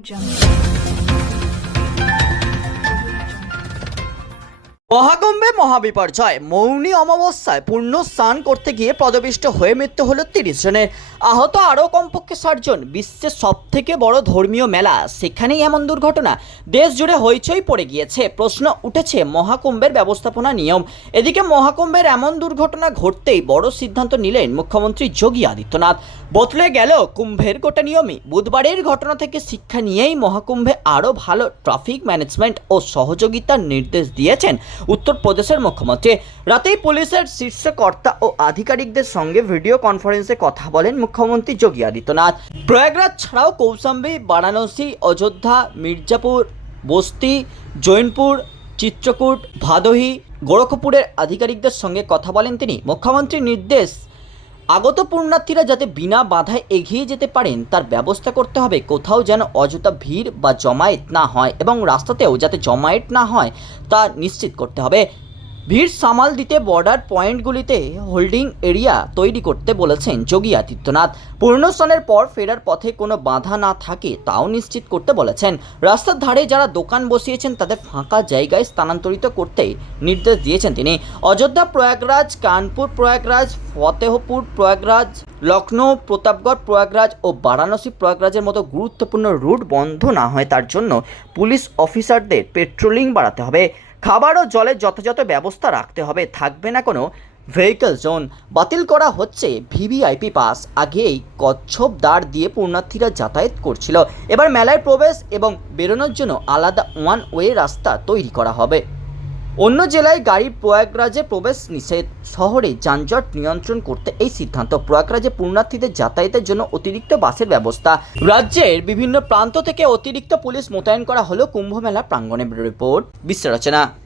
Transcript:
jump. মহাকুম্ভে মহাবিপর্যয়। মৌনী অমাবস্যায় পূর্ণ স্নান করতে গিয়ে পদবিষ্ট হয়ে মৃত্যু হলো তিরিশ জনের। আহত আরও কমপক্ষে ষাট জন। বিশ্বের সব থেকে বড় ধর্মীয় মেলা। সেখানেই এমন দুর্ঘটনা। দেশ জুড়ে হইচই পড়ে গিয়েছে। প্রশ্ন উঠেছে মহাকুম্ভের ব্যবস্থাপনা নিয়ম। এদিকে মহাকুম্ভের এমন দুর্ঘটনা ঘটতেই বড় সিদ্ধান্ত নিলেন মুখ্যমন্ত্রী যোগী আদিত্যনাথ। বদলে গেল কুম্ভের গোটা নিয়মই। বুধবারের ঘটনা থেকে শিক্ষা নিয়েই মহাকুম্ভে আরও ভালো ট্রাফিক ম্যানেজমেন্ট ও সহযোগিতার নির্দেশ দিয়েছেন উত্তরপ্রদেশের মুখ্যমন্ত্রী। রাতেই পুলিশের শীর্ষ কর্তা ও আধিকারিকদের সঙ্গে ভিডিও কনফারেন্সে কথা বলেন মুখ্যমন্ত্রী যোগী আদিত্যনাথ। প্রয়াগরাজ ছাড়াও কৌশাম্বী, বারাণসী, অযোধ্যা, মির্জাপুর, বস্তি, জৈনপুর, চিত্রকূট, ভাদোহী, গোরখপুরের আধিকারিকদের সঙ্গে কথা বলেন তিনি। মুখ্যমন্ত্রীর নির্দেশ আগত পূর্ণার্থীরা যাতে বিনা বাধায় এগিয়ে যেতে পারেন, তার ব্যবস্থা করতে হবে। কোথাও যেন অযথা ভিড় বা জমায়েত না হয় এবং রাস্তাতেও যাতে জমায়েত না হয়, তা নিশ্চিত করতে হবে। ভিড় সামাল দিতে বর্ডার পয়েন্টগুলিতে হোল্ডিং এরিয়া তৈরি করতে বলেছেন যোগী আদিত্যনাথ। পূর্ণস্নানের পর ফেরার পথে কোনো বাধা না থাকে তাও নিশ্চিত করতে বলেছেন। রাস্তার ধারে যারা দোকান বসিয়েছেন তাদের ফাঁকা জায়গায় স্থানান্তরিত করতে নির্দেশ দিয়েছেন তিনি। অযোধ্যা প্রয়াগরাজ, কানপুর প্রয়াগরাজ, ফতেহপুর প্রয়াগরাজ লখনৌ প্রতাপগড় প্রয়াগরাজ ও বারাণসী প্রয়াগরাজের মতো গুরুত্বপূর্ণ রুট বন্ধ না হয় তার জন্য পুলিশ অফিসারদের পেট্রোলিং বাড়াতে হবে। খাবার ও জলের যথাযথ ব্যবস্থা রাখতে হবে। থাকবে না কোনো ভেহিকল জোন বাতিল করা হচ্ছে ভিভিআইপি পাস আগেই কচ্ছপ দাঁড় দিয়ে পূর্ণার্থীরা যাতায়াত করছিল। এবার মেলায় প্রবেশ এবং বেরোনোর জন্য আলাদা ওয়ান ওয়ে রাস্তা তৈরি করা হবে। অন্য জেলায় গাড়ি প্রয়াগরাজে প্রবেশ নিষেধ। শহরে যানজট নিয়ন্ত্রণ করতে এই সিদ্ধান্ত। প্রয়াগরাজে পূর্ণার্থীদের যাতায়াতের জন্য অতিরিক্ত বাসের ব্যবস্থা। রাজ্যের বিভিন্ন প্রান্ত থেকে অতিরিক্ত পুলিশ মোতায়েন করা হলো কুম্ভ মেলা প্রাঙ্গণে রিপোর্ট বিশ্ব রচনা